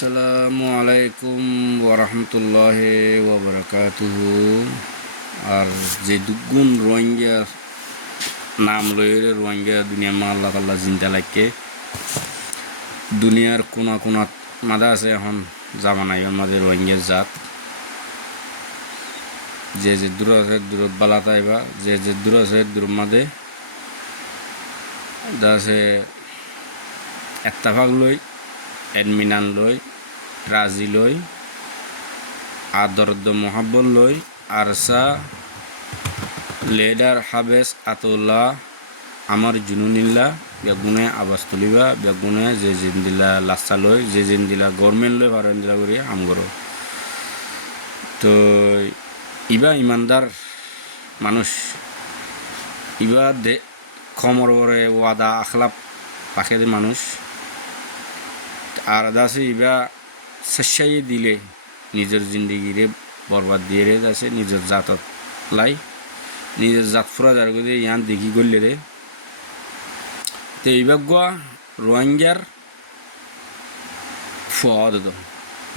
আসসালামু আলাইকুম ওরহমতুল্লাহি ওবরাকাতুহু। আর যে দুগুণ রোহিঙ্গা নাম লইরে রোহিঙ্গা দুনিয়া মা আল্লাহ তাল্লাহ জিন্দা লাগে দুনিয়ার কোনা কোনা মাদা আছে এখন জামানায় আমাদের রোহিঙ্গার জাত যে যে দূর আছে দূরত বালা তাইবা যে যে দূর আছে দূর মাদে আছে এত্তাফাক লই এডমিনান লই রাজি লই আদরদ মোহাব্বত লই আরসা লেডার হাবেস আতুল্লাহ আমার জুনুনিল্লা বেগুনে আবাস তুলিবা বেগুনে যে জিন্দিলা লাস্তা লই যে জিন্দিলা গভর্নমেন্ট লই ভারেন্দিলা করি আমগর তো ইবা ইমানদার মানুষ ইবা খমর বরে ওয়াদা আখলাপ পাখে মানুষ আর দাসে ইবা শেষাই দিলে নিজের জিন্দগিরে বরবাদ দিয়ে রে আছে নিজের জাতত লাই নিজের জাত ফুরা যার করে ইয়ান দেখি করলে রে তো এইবার গোয়া রোহিঙ্গার ফদ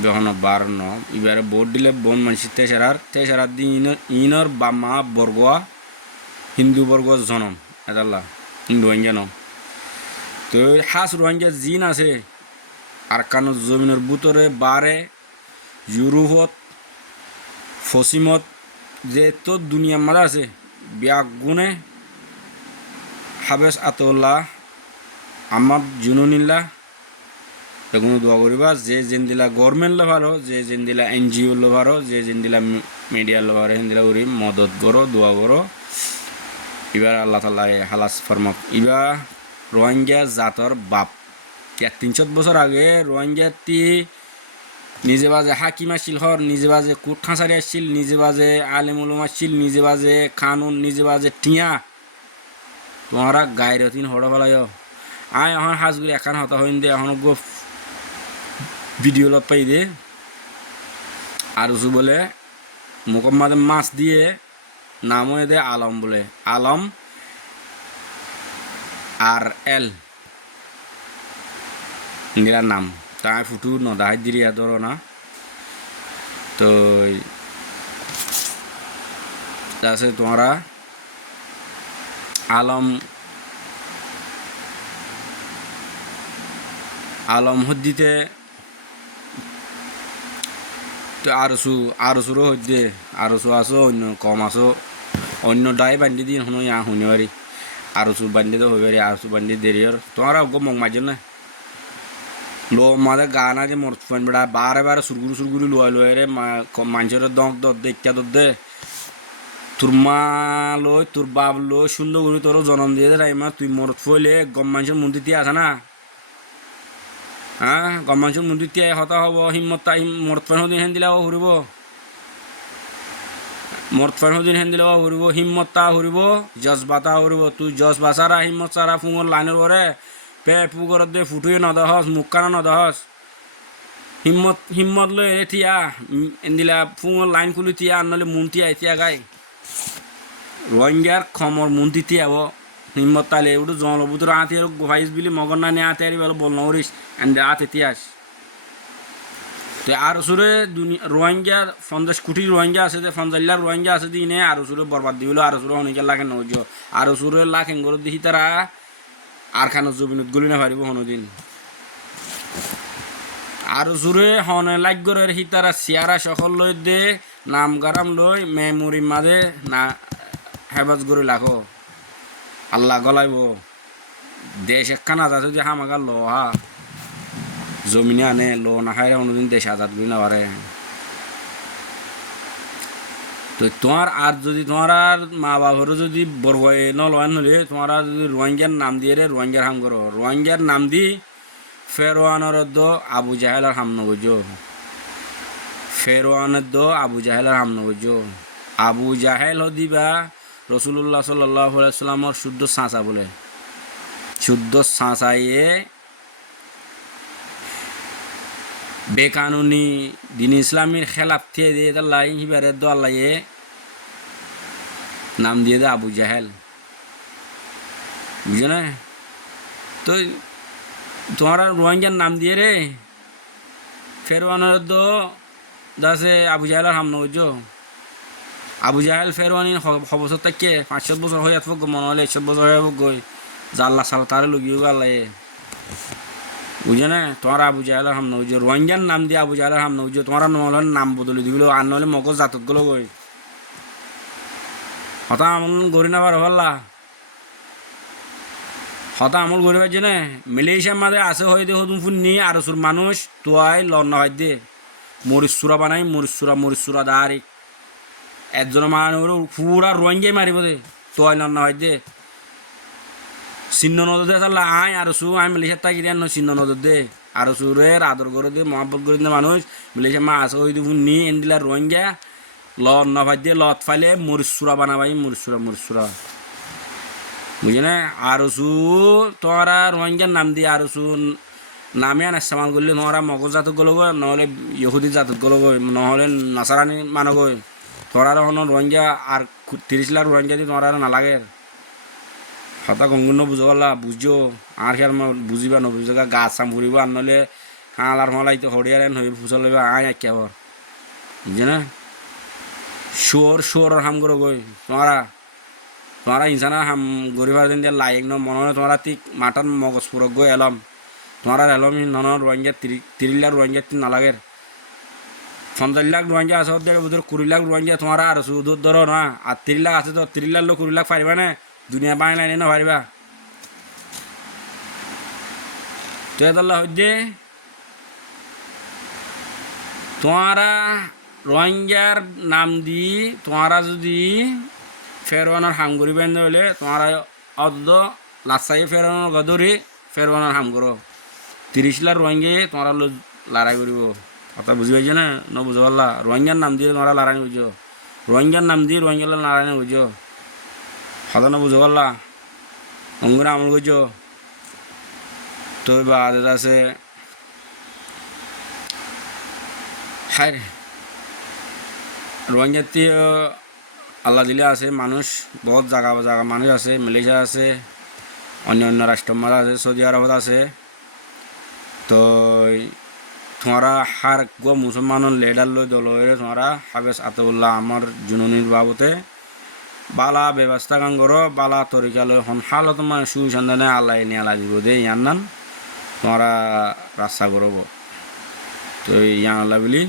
যখন বার ন এবারে ভোট দিলে বন মানসি তেসারার দিন ইনর বা মা বর্গা হিন্দু বর্গ জনম এদাল্লা রোহিঙ্গা নম তো হাস রোহিঙ্গা জিন আছে আর কানো জমিনের ভিতরে বারে ইউরোপত পশ্চিমত যে তো দুনিয়া মারা আছে ব্যাগ গুণে হাবেস আতল্লাহ আমার জুনুনিল্লা এগুলো দোয়া করিবা যে জিন্দিলা গভর্নমেন্ট ভালো যে জিন্দিলা এনজিও ভালো যে জিন্দিলা মিডিয়া ভালো হিন্দিলা করি মদত করো দোয়া করো এবার আল্লাহ তাল্লাহ হালাস ফরমক এবার রোহিঙ্গা জাতর বাপ 300 বছর আগে রোহিঙ্গাটি নিজে বাজে হাকিম আসছিল হর নিজে বাজে কুট খাঁচারি আসছিল নিজে বাজে আলেমুলুম আসছিল নিজে বাজে কানুন নিজে বাজে টিয়া তোমারা গায়ের তিন হড় ফেলাই আয় এখন হাঁসগুলি এখান হতা হইন দে এখন গো ভিডিও লগ পাই দে আর উসু বলে মুকম্মাদে মাছ দিয়ে নামও দে আলম বলে আলম আর এল ইন্দিরা নাম তাই ফুটু নদাহাই দিরি ধর না তো আছে তোমরা আলম হদ্দিতে তো আরসুরও হদ্দে আরসু আসো অন্য কম আসো অন্য ডাই বান্ধি দিন শুনো ইয়া শুনি পারি আরসু বান্ধি তো হয়ে পারি আরসু বান্ধি দেরি আর তোমরা মগ মাঝে না লো মাঝে গানা যে মরত ফান বেড়া বারে বারে সুরগুরি লুয়াই রে মানুষের দর দেখা দে তোর মা লই তোর বাপ লই সুন্দর করে তোর জন্ম দিয়ে রাইমা তুই মরত ফইলে গম মানুষের মন্দির দিয়ে আসা না হ্যাঁ গম মানুষের মন্দির দিয়ে হতা হব হিম্মত মরত ফান হদিন হেন দিলে হরিব মরত ফান হদিন হেন দিলে হরিব হিম্মত তা হরিব জজবাতা হরিব তুই জজবাসারা হিম্মত সারা ফুঙর লাইনের পরে পে পুকুরত দে ফুটুয়ে নদহস মুখখানা নদহস হিম্মত লই থিয়া এন্দিলা ফুঙর লাইন খুলি থিয়া আনলে মুন্তি আইতিয়া গাই রোহিঙ্গার খমর মুন্তি থিয়াব হিম্মত তালে ওটা জলবুতর আতি আর ভাইস বিলি মগর না নিয়ে আতে আরি বলো বল নরিস এন্ডে আতে তিয়াস তো আর সুরে রোহিঙ্গা 50 কোটি রোহিঙ্গা আছে 50 লাখ রোহিঙ্গা আছে দিনে আর সুরে বরবাদ দিবিল আর সুরে অনেকে লাখে নজ আর সুরে লাখেন গর দেখি তারা আর খানো জমিনত গলি না পারিব হনদিন আর জোরে হনে লাগরের হিতারা সিয়ারা সকল লই দে নাম গারাম লই মেমোরি মাঝে না হেবাজ করে লাখো আল্লাহ গলাইব দেশ একখানা আজাদ যদি হামাগার লো হা জমিনে আনে লো না খাইলে অন্যদিন দেশ আজাদ করি না পারে তো তোমার আর যদি তোমার আর মা বাবারও যদি বরগয় নলওয়ান হলে তোমারা যদি রোহিঙ্গার নাম দিয়ে রে রোহিঙ্গার হাম করো রোহিঙ্গার নাম দি ফেরোয়ানের আবু জাহেলার হাম নগজ ফেরোয়ানের আবু জাহেলার হাম নগজ আবু জাহেল দিবা রসুল্লাহ সাল্লামের শুদ্ধ সাঁচা বলে শুদ্ধ সাঁচাইয়ে বেকানুনি দিন ইসলামের খেলাফ থিয়ে দিয়ে তাল্লাই হিবারে দোয়াল্লাইয়ে নাম দিয়ে দে আবু জাহেল বুঝো না তো তোমার রোহিঙ্গার নাম দিয়ে রে ফেরওয়ানের তো দাসে আবু জাহেলের হামনা বুঝছো আবু জাহেল ফেরওয়ানি হবসর থেকে 5-7 বছর হয়ে যাত মনে হলে 1 বছর হয়ে গই জাল্লা সাল তারে লগিও আল্লাহ বুঝে না তোমার আবু জাহেলের হামনা বুঝছো রোহিঙ্গার নাম দিয়ে আবু জাহেলের হামনা বুঝছো তোমার নহলে নাম বদলে দিগুলো আর নহলে মগজ জাতত গেলো গই হতা আমল গড়ি না পারো পাল্লা হতা আমল গড়িবার জন্য মালয়েশিয়ার মাঝে আছে হয়ে দে হতুন ফুন নিয়ে আর সুর মানুষ তোয়াই লন্না হয় দে মরিচুরা বানাই মরিচুরা দাঁড়ি একজন মানুষ পুরা রোহিঙ্গাই মারিব দে তোয়াই লন্না হয় দে চিহ্ন নদর দে তাহলে আয় আর সু আই মালয়েশিয়ার তাকি দেন চিহ্ন নদর দে আর সুরের আদর করে দে মহাব্বত করে দে মানুষ মালয়েশিয়ার মা আছে হয়ে দে ফুন নিয়ে এনদিলা রোহিঙ্গা লন্না ভাই দিয়ে লত ফাইলে মরিচুরা বানাবাই মরিচুরা বুঝে না আরো সু তোমরা রোহিঙ্গার নাম দিয়ে আরো সু নামে আন ইস্তেমাল করলে তোমরা মগজ জাতক গলো গো নহলে ইহুদি জাতক গলো গো নহলে নাসারানি মানো গো তোমরা হন রোহিঙ্গা আর 30 লাখ রোহিঙ্গা দিয়ে তোমরা নালাগে হতা গঙ্গুন বুঝো পারলা বুঝো আর খেয়াল বুঝিবা নবুঝো গাছ চাম ফুরিব আর নহলে হাঁলার মালাইতে হরিয়ারেন হয়ে ফুসল লইবা আয় একে আবার বুঝে না শোর হাম করো গই তোমরা ইনসানা হাম গরিবার দিন দিয়ে লাইক ন মনে হয় তোমরা ঠিক মাটার মগজ পুরো গো এলম তোমরা এলম নন রোহিঙ্গা 30 লাখ রোহিঙ্গা নালাগে 50 লাখ রোহিঙ্গা আছে ওদের বুঝো 20 লাখ রোহিঙ্গা তোমরা আর শুধু ধরো না আর 30 লাখ আছে তো 30 লাখ লোক 20 লাখ পারিবা না দুনিয়া পাই নাই না পারিবা তো এদাল্লা হইতে তোমরা রোহিঙ্গার নাম দি তোমরা যদি ফেরওয়ানোর হাম করি বেঁধে হলে তোমরা অর্ধ লাচাই ফেরওয়ানোর গদরি ফেরওয়ানোর হাম করো 30 লাখ রোহিঙ্গে তোমরা লড়াই করিব কথা বুঝি পাইছো না ন বুঝো পারলা রোহিঙ্গার নাম দিয়ে তোমরা লড়াই বুঝো রোহিঙ্গার নাম দিয়ে রোহিঙ্গার লড়াই বুঝো হতা ন বুঝো পারলা অঙ্গুরা আমল করছো তো বাদ আছে হাই রোহিঙ্গাতে আল্লাহ দিলে আছে মানুষ বহুত জায়গা মানুষ আছে মালয়েশিয়া আছে অন্য রাষ্ট্র মাঝে আছে সৌদি আরবত আছে তো তোমরা হার গো মুসলমানের লেডার লই দল তোমরা হাফেজ আতাউল্লাহ আমার জুনুনির বাবতে বালা ব্যবস্থা কান করো বালা তরিকা লই হন হালত মানে সুসন্ধানে আল্লাহ এনে আল্লাহ দিব দে ইয়ার নাম তোমরা রাস্তা করব তো ইয়ান আল্লাহ বলি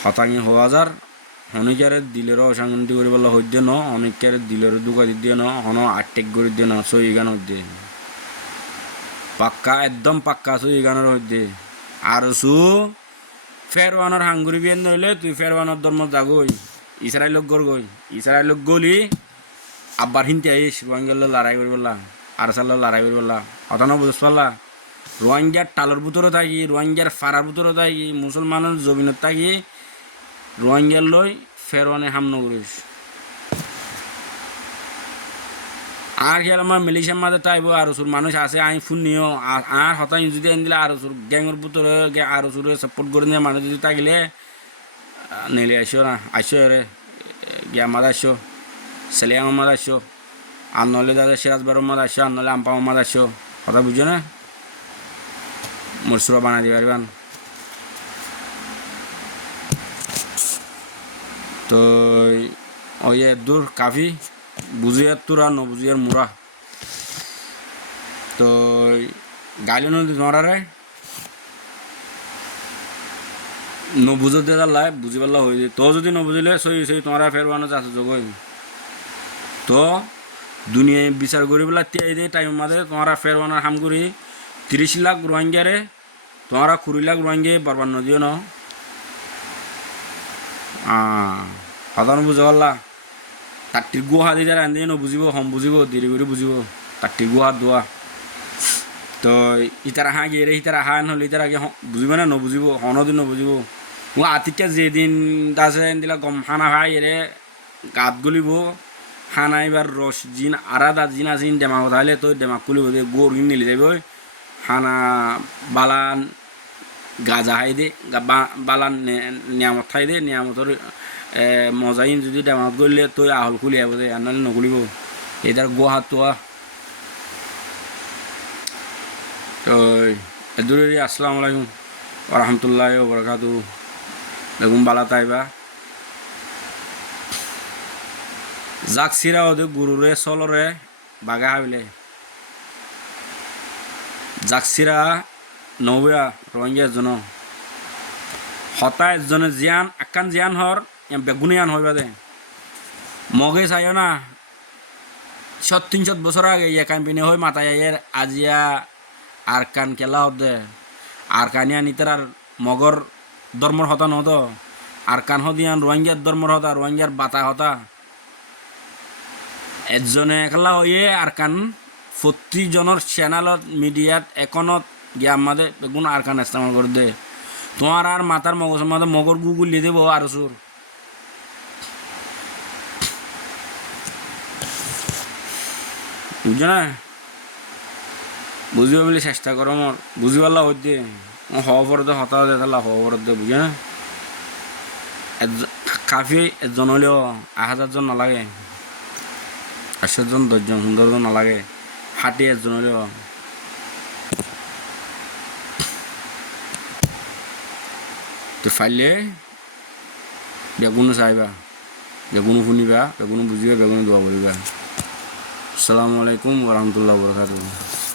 হতাঙ্গি হওয়া যার অনেকের দিলেরও অশান্তি করে বলা হইতে ন অনেকের দিলেরও দুঃখ দিয়ে ন হন আটেক করে দিয়ে ন সই গান হইতে পাক্কা একদম পাক্কা সই গানের হইতে আর সু ফেরওয়ানোর হাঙ্গুরি বিয়ে নইলে তুই ফেরওয়ানোর ধর্ম যাগই ইসরায়েল লোক গর গই ইসরায়েল লোক গলি আব্বার হিনতে আইস রোহিঙ্গার লড়াই করি বললা আর সাল লড়াই করি বললা অতানো বুঝতে পারলা রোহিঙ্গার টালোর ভিতরে থাকি রোহিঙ্গার ফাড়ার ভিতরে থাকি মুসলমানের জমিনত থাকি রোহিঙ্গার লই ফেরওয়ানে হাম নগরিস আর খেয়াল আমার মালয়েশিয়ার মাঝে তাইব আর সুর মানুষ আছে আই ফোন নিও আর হতাই যদি এন দিলে আর সুর গ্যাংয়ের ভিতরে আর সুরে সাপোর্ট করে নিয়ে মানুষ যদি থাকিলে নিলে আসো না আসো রে গিয়া মাদ আসো সেলিয়াং মাদ আসো আর নলে দাদা সিরাজবার মাদ আসো আর নলে আমপা মাদ আসো কথা বুঝছো না মরসুরা বানাই দিতে পারবেন তো ওই দূর কাফি বুঝিয়ার তোরা ন বুঝিয়ার মুরা তো গাইলে নদী তোমারে ন বুঝো দিয়ে লাই বুঝি পারলা হয়ে যায় তো যদি ন বুঝিলে সই তোমরা ফেরবানো চাষ যোগই তো দুনিয়ায় বিচার করি পেলা তিয়াই দিয়ে টাইম মাঝে তোমরা ফেরবানোর হাম করি 30 লাখ রোহিঙ্গারে তোমরা 20 লাখ রোহিঙ্গে বরবার নদীও ন সাধারণ বুঝে পারলা তাটির গুহা দিয়ে রান্ধি বুঝিব হম বুঝিব দেরি করে বুঝিব তাটির গুহা দোয়া তো ইতারা হাঁ গিয়ে ইতারা হাঁ নহলে ইতারা আগে বুঝিব না নবুঝিব হনদিন নবুঝিব ও আতিকা যেদিন আছে দিলা গম হানা ভাই এরে গাত গলিব হানা এবার রস জিন আরাদা জিন আছে ডেমা হলে তো ডেমা খুলিব গোর নিলে যাবে হানা বালান গাজা খাই দে বালান নিয়ামত খাই দে নিয়ামতর মজাইন যদি ডেমাত গলিলে তই আহল খুলি আহিব দে আনলে নগলিব এটার গুৱাহাট তোয়া তো এদুরে আসসালামু আলাইকুম রহমতুল্লাহ বরকাতু বেগুন বালা তাইবা যাক সিরা ওদে গুরুরে চলরে বাগা হাবিলে যাক সিরা নৌয়া রোহিঙ্গা এজন হতা এজনে জিয়ান আকান জিয়ান হর বেগুনিয়ান হইবা দে মগে চাইও না ৩০০ বছর আগে ইয়ে কাম্পিনে হয়ে মাথায় আজিয়া আর কান কেলা হতে আর কানিয়া নিতার আর মগর ধর্মর হতা নহত আর কান হদিয়ান রোহিঙ্গার ধর্মর হতা রোহিঙ্গার বাতা হতা এজনে একলা হয়ে আর কান প্রতিজনের চ্যানেলত মিডিয়াত এখনত গিয়া আমাদের বেগুন আর কান ইস্তেমাল করে দে তোমার আর মাথার মগজের মধ্যে মগর গুগুলিয়ে দেবো আর সুর বুঝছো না বুঝিব বলে চেষ্টা করো মোর বুঝি পারলা হইতে হওয়ার দে হতা দে তাহলে হওয়ার দে বুঝে না কাফি একজন হলেও ১,০০০ জন নালাগে ৮০০ জন ১০ জন ১৫ জন নালাগে হাঁটি একজন হলেও তো ফাইলে বেগুনো চাইবা বেগুনো শুনিবা বেগুনো বুঝিবা বেগুনো দোয়া করিবা আসসালামু আলাইকুম ওয়া রাহমাতুল্লাহি ওয়া বারাকাতুহু